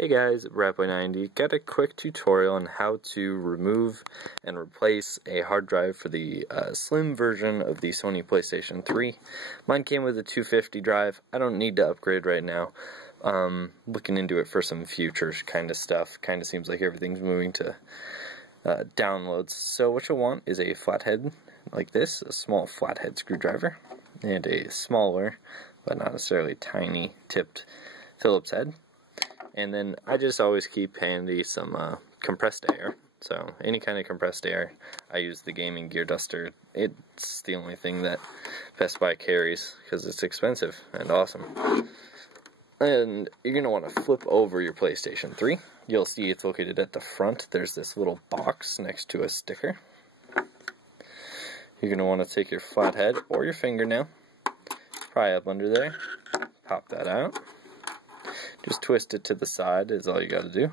Hey guys, Ratboy90, got a quick tutorial on how to remove and replace a hard drive for the slim version of the Sony PlayStation 3. Mine came with a 250 drive. I don't need to upgrade right now. Looking into it for some future kind of stuff. Kind of seems like everything's moving to downloads. So what you'll want is a flathead like this, a small flathead screwdriver, and a smaller, but not necessarily tiny, tipped Phillips head. And then I just always keep handy some compressed air. So any kind of compressed air. I use the gaming gear duster. It's the only thing that Best Buy carries because it's expensive and awesome. And you're going to want to flip over your PlayStation 3. You'll see it's located at the front. There's this little box next to a sticker. You're going to want to take your flathead or your fingernail, pry up under there, pop that out. Just twist it to the side is all you got to do.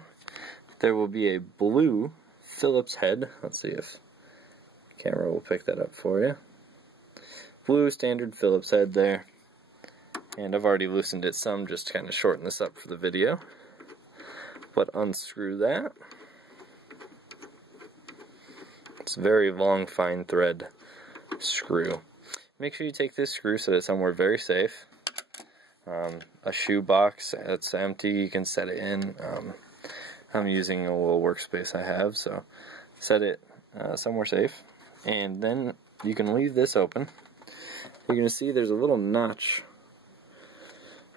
There will be a blue Phillips head. Let's see if the camera will pick that up for you. Blue standard Phillips head there. And I've already loosened it some just to kind of shorten this up for the video. But unscrew that. It's a very long, fine thread screw. Make sure you take this screw so that it's somewhere very safe. A shoe box that's empty, you can set it in. I'm using a little workspace I have, so set it somewhere safe. And then you can leave this open. You're going to see there's a little notch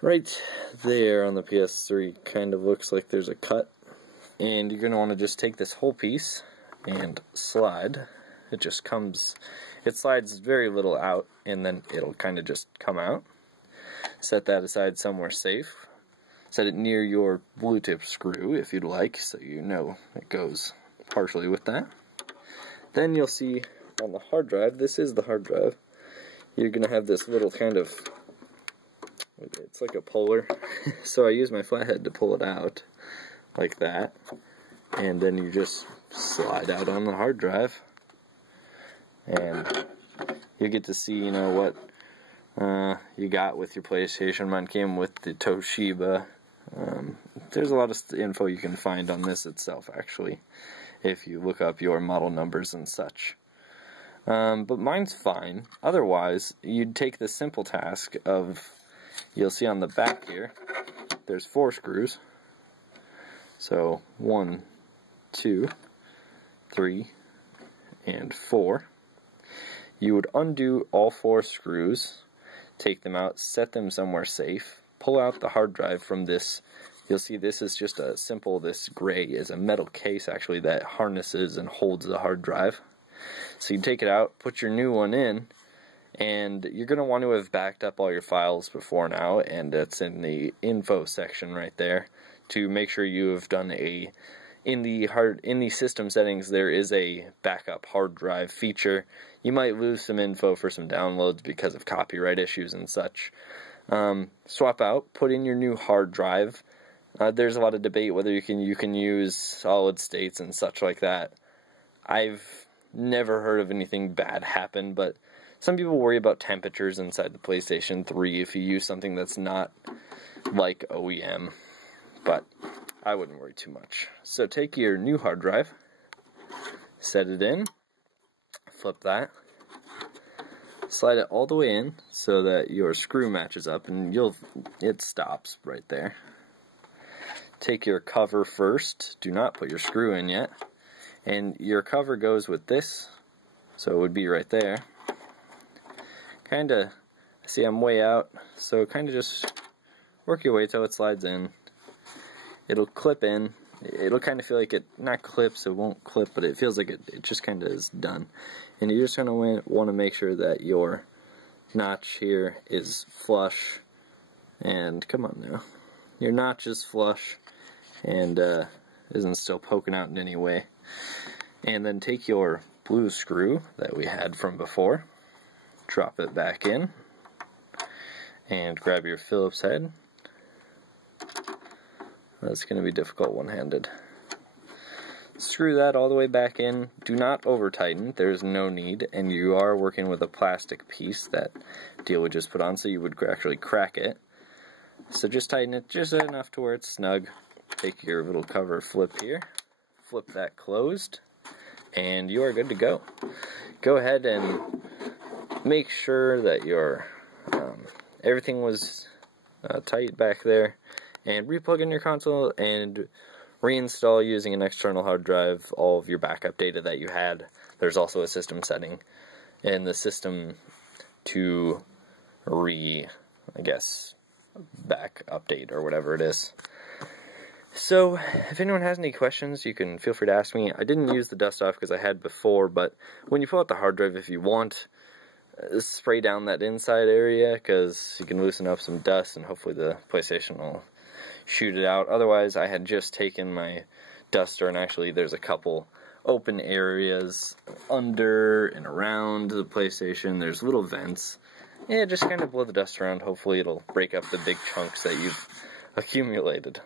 right there on the PS3. Kind of looks like there's a cut. And you're going to want to just take this whole piece and slide. It just comes, it slides very little out, and then it'll kind of just come out. Set that aside somewhere safe. Set it near your blue tip screw if you'd like, so you know it goes partially with that. Then you'll see on the hard drive, this is the hard drive, you're going to have this little kind of, it's like a puller. So I use my flathead to pull it out like that, and then you just slide out on the hard drive, and you get to see, you know, what you got with your PlayStation. Mine came with the Toshiba. There's a lot of info you can find on this itself, actually, if you look up your model numbers and such. But mine's fine. Otherwise, you'd take the simple task of, you'll see on the back here, there's 4 screws. So 1, 2, 3, and 4. You would undo all 4 screws, take them out, set them somewhere safe, pull out the hard drive from this. You'll see this is just a simple, this gray is a metal case actually that harnesses and holds the hard drive. So you take it out, put your new one in, and you're going to want to have backed up all your files before now, and it's in the info section right there to make sure you have done a, in the system settings there is a backup hard drive feature. You might lose some info for some downloads because of copyright issues and such. Swap out, put in your new hard drive. There's a lot of debate whether you can use solid states and such like that. I've never heard of anything bad happen, but some people worry about temperatures inside the PlayStation 3 if you use something that's not like OEM, but I wouldn't worry too much. So take your new hard drive, set it in, flip that, slide it all the way in so that your screw matches up, and it stops right there. Take your cover first, do not put your screw in yet, and your cover goes with this, so it would be right there. Kinda, see I'm way out, so kinda just work your way till it slides in. It'll clip in. It'll kind of feel like it, not clips, it won't clip, but it feels like it just kind of is done. And you're just going to want to make sure that your notch here is flush, and come on now, your notch is flush and isn't still poking out in any way. And then take your blue screw that we had from before, drop it back in, and grab your Phillips head. That's going to be difficult one-handed. Screw that all the way back in. Do not over-tighten. There's no need. And you are working with a plastic piece that deal would just put on, so you would actually crack it. So just tighten it just enough to where it's snug. take your little cover flip here, flip that closed, and you are good to go. Go ahead and make sure that your everything was tight back there, and replug in your console and reinstall using an external hard drive all of your backup data that you had. There's also a system setting in the system to back update or whatever it is. So, if anyone has any questions, you can feel free to ask me. I didn't use the dust off because I had before, but when you pull out the hard drive, if you want, spray down that inside area because you can loosen up some dust and hopefully the PlayStation will shoot it out. Otherwise, I had just taken my duster, and actually there's a couple open areas under and around the PlayStation. There's little vents. Yeah, just kind of blow the dust around. Hopefully it'll break up the big chunks that you've accumulated.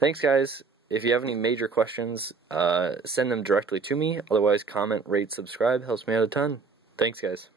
Thanks, guys. If you have any major questions, send them directly to me. Otherwise, comment, rate, subscribe. Helps me out a ton. Thanks, guys.